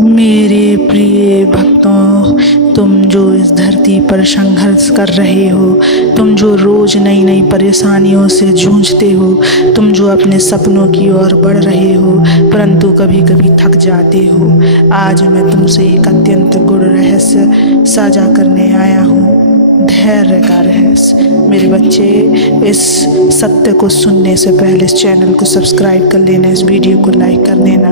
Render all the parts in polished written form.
मेरे प्रिय भक्तों, तुम जो इस धरती पर संघर्ष कर रहे हो, तुम जो रोज़ नई नई परेशानियों से जूझते हो, तुम जो अपने सपनों की ओर बढ़ रहे हो परंतु कभी कभी थक जाते हो, आज मैं तुमसे एक अत्यंत गूढ़ रहस्य साझा करने आया हूँ। धैर्य का रहस्य। मेरे बच्चे, इस सत्य को सुनने से पहले इस चैनल को सब्सक्राइब कर लेना, इस वीडियो को लाइक कर देना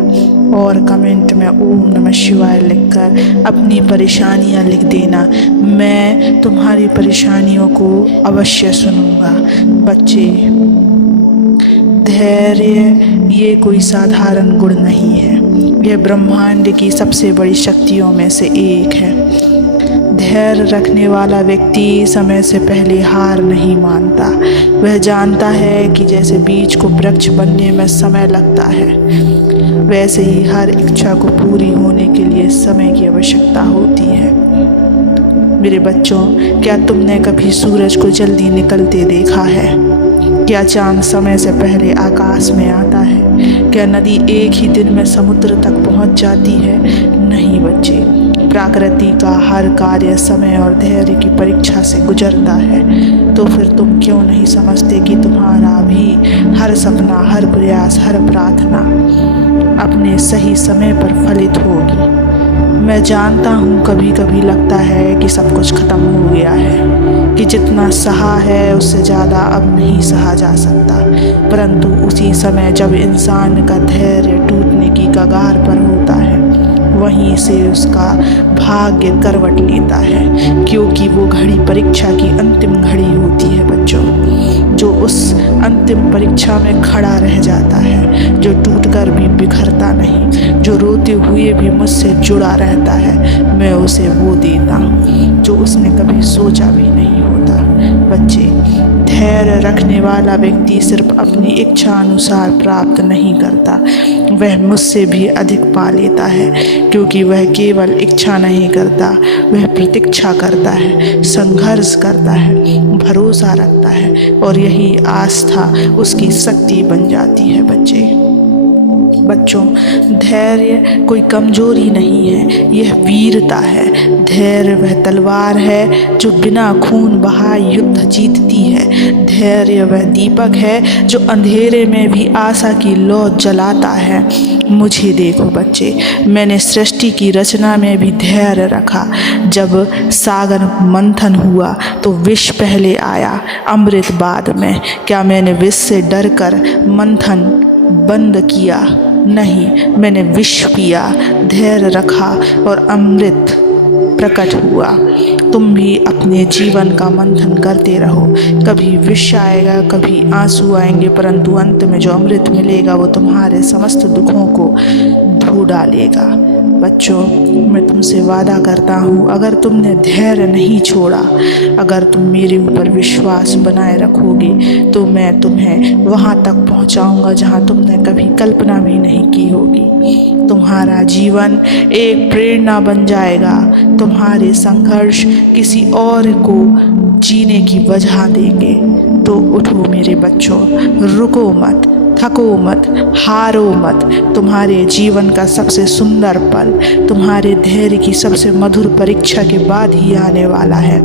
और कमेंट में ओम नमः शिवाय लिखकर अपनी परेशानियां लिख देना। मैं तुम्हारी परेशानियों को अवश्य सुनूंगा। बच्चे, धैर्य ये कोई साधारण गुण नहीं है, यह ब्रह्मांड की सबसे बड़ी शक्तियों में से एक है। धैर्य रखने वाला व्यक्ति समय से पहले हार नहीं मानता। वह जानता है कि जैसे बीज को वृक्ष बनने में समय लगता है, वैसे ही हर इच्छा को पूरी होने के लिए समय की आवश्यकता होती है। मेरे बच्चों, क्या तुमने कभी सूरज को जल्दी निकलते देखा है? क्या चांद समय से पहले आकाश में आता है? क्या नदी एक ही दिन में समुद्र तक पहुंच जाती है? नहीं बच्चे, प्रकृति का हर कार्य समय और धैर्य की परीक्षा से गुजरता है। तो फिर तुम क्यों नहीं समझते कि तुम्हारा भी हर सपना, हर प्रयास, हर प्रार्थना अपने सही समय पर फलित होगी। मैं जानता हूँ कभी कभी लगता है कि सब कुछ खत्म हो गया है, कि जितना सहा है उससे ज़्यादा अब नहीं सहा जा सकता, परंतु उसी समय जब इंसान का धैर्य टूटने की कगार पर होता है, वहीं से उसका भाग्य करवट लेता है, क्योंकि वो घड़ी परीक्षा की अंतिम घड़ी होती है बच्चों। जो उस अंतिम परीक्षा में खड़ा रह जाता है, जो टूटकर भी बिखरता नहीं, जो रोते हुए भी मुझसे जुड़ा रहता है, मैं उसे वो देता हूँ जो उसने कभी सोचा भी नहीं होता। बच्चे, धैर्य रखने वाला व्यक्ति सिर्फ अपनी इच्छा अनुसार प्राप्त नहीं करता, वह मुझसे भी अधिक पा लेता है, क्योंकि वह केवल इच्छा नहीं करता, वह प्रतीक्षा करता है, संघर्ष करता है, भरोसा रखता है और यही आस्था उसकी शक्ति बन जाती है। बच्चों, धैर्य कोई कमजोरी नहीं है, यह वीरता है। धैर्य वह तलवार है जो बिना खून बहाए युद्ध जीतती है। धैर्य वह दीपक है जो अंधेरे में भी आशा की लौ जलाता है। मुझे देखो बच्चे, मैंने सृष्टि की रचना में भी धैर्य रखा। जब सागर मंथन हुआ तो विष पहले आया, अमृत बाद में। क्या मैंने विष से डरकर मंथन बंद किया? नहीं, मैंने विष पिया, धैर्य रखा और अमृत प्रकट हुआ। तुम भी अपने जीवन का मंथन करते रहो। कभी विष आएगा, कभी आंसू आएंगे, परंतु अंत में जो अमृत मिलेगा वो तुम्हारे समस्त दुखों को धो डालेगा। बच्चों, मैं तुमसे वादा करता हूँ, अगर तुमने धैर्य नहीं छोड़ा, अगर तुम मेरे ऊपर विश्वास बनाए रखोगे, तो मैं तुम्हें वहाँ तक पहुँचाऊँगा जहाँ तुमने कभी कल्पना भी नहीं की होगी। तुम्हारा जीवन एक प्रेरणा बन जाएगा। तुम्हारे संघर्ष किसी और को जीने की वजह देंगे। तो उठो मेरे बच्चों, रुको मत, थको मत, हारो मत। तुम्हारे जीवन का सबसे सुंदर पल, तुम्हारे धैर्य की सबसे मधुर परीक्षा के बाद ही आने वाला है।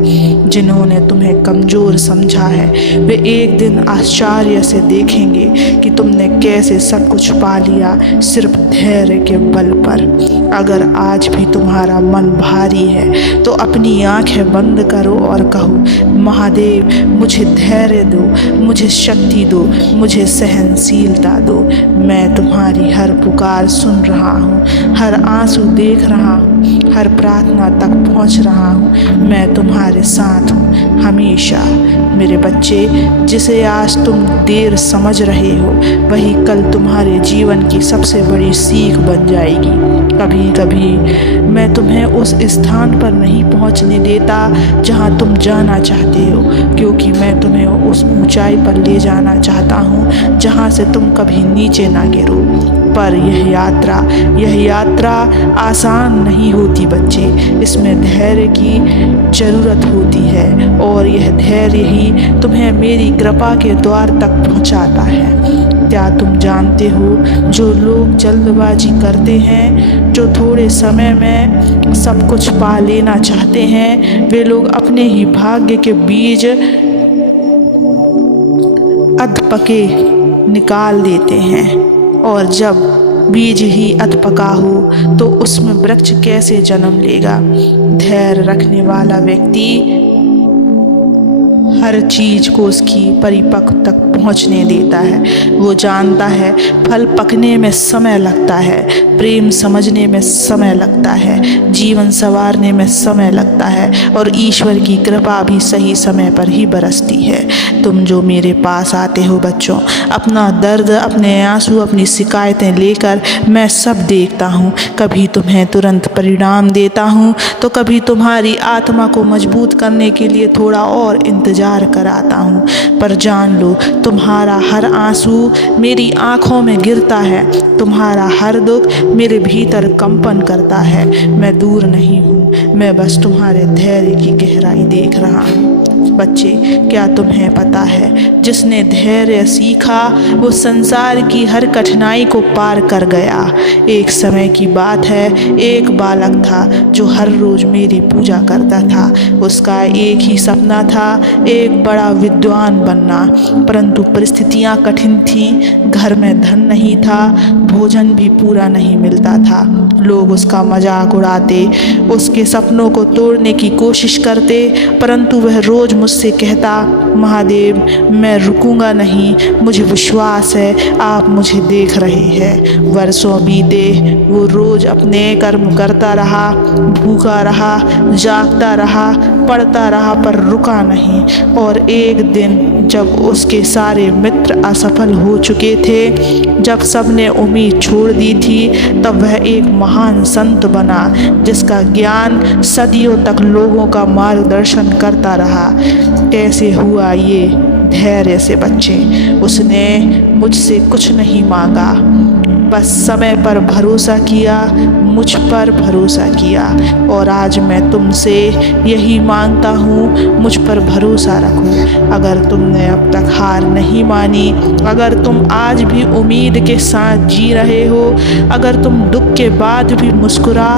जिन्होंने तुम्हें कमज़ोर समझा है, वे एक दिन आश्चर्य से देखेंगे कि तुमने कैसे सब कुछ पा लिया सिर्फ धैर्य के बल पर। अगर आज भी तुम्हारा मन भारी है तो अपनी आंखें बंद करो और कहो, महादेव मुझे धैर्य दो, मुझे शक्ति दो, मुझे सहनशीलता दो। मैं तुम्हारी हर पुकार सुन रहा हूँ, हर आंसू देख रहा हूँ, हर प्रार्थना तक पहुँच रहा हूँ। मैं तुम्हारे साथ हूँ हमेशा। मेरे बच्चे, जिसे आज तुम देर समझ रहे हो, वही कल तुम्हारे जीवन की सबसे बड़ी सीख बन जाएगी। कभी कभी मैं तुम्हें उस स्थान पर नहीं पहुंचने देता जहां तुम जाना चाहते हो, क्योंकि मैं तुम्हें उस ऊंचाई पर ले जाना चाहता हूं जहां से तुम कभी नीचे ना गिरो। पर यह यात्रा आसान नहीं होती बच्चे, इसमें धैर्य की ज़रूरत होती है और यह धैर्य ही तुम्हें मेरी कृपा के द्वार तक पहुंचाता है। क्या तुम जानते हो, जो लोग जल्दबाजी करते हैं, जो थोड़े समय में सब कुछ पा लेना चाहते हैं, वे लोग अपने ही भाग्य के बीज अधपके निकाल देते हैं। और जब बीज ही अधपका हो तो उसमें वृक्ष कैसे जन्म लेगा। धैर्य रखने वाला व्यक्ति हर चीज को उसकी परिपक्व तक पहुंचने देता है। वो जानता है फल पकने में समय लगता है, प्रेम समझने में समय लगता है, जीवन संवारने में समय लगता है, और ईश्वर की कृपा भी सही समय पर ही बरसती है। तुम जो मेरे पास आते हो बच्चों, अपना दर्द, अपने आंसू, अपनी शिकायतें लेकर मैं सब देखता हूँ। कभी तुम्हें तुरंत परिणाम देता हूँ तो कभी तुम्हारी आत्मा को मजबूत करने के लिए थोड़ा और इंतजार कराता हूँ। पर जान लो, तुम्हारा हर आंसू मेरी आँखों में गिरता है, तुम्हारा हर दुख मेरे भीतर कंपन करता है। मैं दूर नहीं हूँ, मैं बस तुम्हारे धैर्य की गहराई देख रहा हूँ। बच्चे, क्या तुम्हें पता है, जिसने धैर्य सीखा वो संसार की हर कठिनाई को पार कर गया। एक समय की बात है, एक बालक था जो हर रोज मेरी पूजा करता था। उसका एक ही सपना था, एक बड़ा विद्वान बनना। परंतु परिस्थितियां कठिन थी, घर में धन नहीं था, भोजन भी पूरा नहीं मिलता था। लोग उसका मजाक उड़ाते, उसके सपनों को तोड़ने की कोशिश करते, परंतु वह रोज मुझसे कहता, महादेव मैं रुकूंगा नहीं, मुझे विश्वास है आप मुझे देख रहे हैं। वर्षों बीते, वो रोज अपने कर्म करता रहा, भूखा रहा, जागता रहा, पढ़ता रहा, पर रुका नहीं। और एक दिन जब उसके सारे मित्र असफल हो चुके थे, जब सबने उम्मीद छोड़ दी थी, तब वह एक महान संत बना जिसका ज्ञान सदियों तक लोगों का मार्गदर्शन करता रहा। कैसे हुआ ये? धैर्य से बच्चे। उसने मुझसे कुछ नहीं मांगा, बस समय पर भरोसा किया, मुझ पर भरोसा किया। और आज मैं तुमसे यही मांगता हूँ, मुझ पर भरोसा रखो। अगर तुमने अब तक हार नहीं मानी, अगर तुम आज भी उम्मीद के साथ जी रहे हो, अगर तुम दुख के बाद भी मुस्कुरा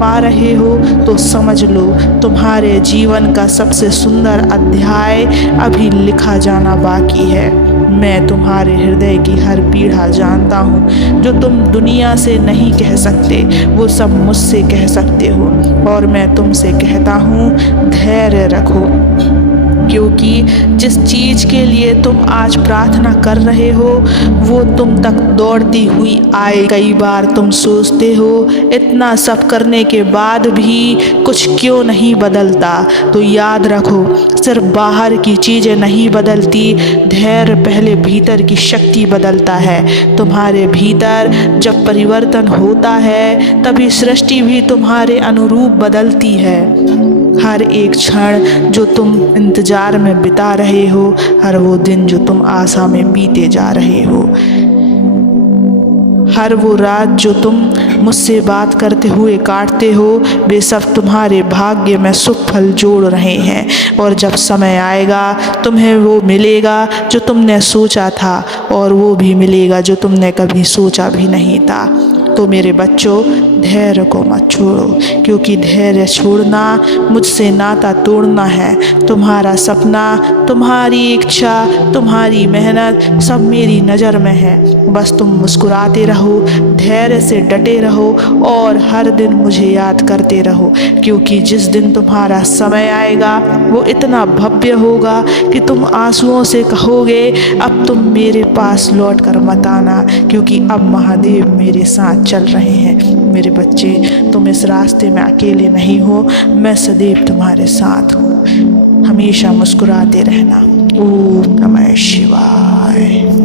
पा रहे हो, तो समझ लो तुम्हारे जीवन का सबसे सुंदर अध्याय अभी लिखा जाना बाकी है। मैं तुम्हारे हृदय की हर पीड़ा जानता हूँ। जो तुम दुनिया से नहीं कह सकते, वो सब मुझसे कह सकते हो। और मैं तुमसे कहता हूँ, धैर्य रखो, क्योंकि जिस चीज़ के लिए तुम आज प्रार्थना कर रहे हो वो तुम तक दौड़ती हुई आए। कई बार तुम सोचते हो इतना सब करने के बाद भी कुछ क्यों नहीं बदलता, तो याद रखो, सिर्फ बाहर की चीज़ें नहीं बदलती, धैर्य पहले भीतर की शक्ति बदलता है। तुम्हारे भीतर जब परिवर्तन होता है तभी सृष्टि भी तुम्हारे अनुरूप बदलती है। हर एक क्षण जो तुम इंतज़ार में बिता रहे हो, हर वो दिन जो तुम आशा में बीते जा रहे हो, हर वो रात जो तुम मुझसे बात करते हुए काटते हो, वे सब तुम्हारे भाग्य में सुख फल जोड़ रहे हैं। और जब समय आएगा तुम्हें वो मिलेगा जो तुमने सोचा था, और वो भी मिलेगा जो तुमने कभी सोचा भी नहीं था। तो मेरे बच्चों, धैर्य को मत छोड़ो, क्योंकि धैर्य छोड़ना मुझसे नाता तोड़ना है। तुम्हारा सपना, तुम्हारी इच्छा, तुम्हारी मेहनत सब मेरी नज़र में है। बस तुम मुस्कुराते रहो, धैर्य से डटे रहो और हर दिन मुझे याद करते रहो, क्योंकि जिस दिन तुम्हारा समय आएगा वो इतना भव्य होगा कि तुम आंसुओं से कहोगे, अब तुम मेरे पास लौट कर मत आना, क्योंकि अब महादेव मेरे साथ चल रहे हैं। मेरे बच्चे, तुम इस रास्ते में अकेले नहीं हो, मैं सदैव तुम्हारे साथ हूँ। हमेशा मुस्कुराते रहना। ओम नमः शिवाय।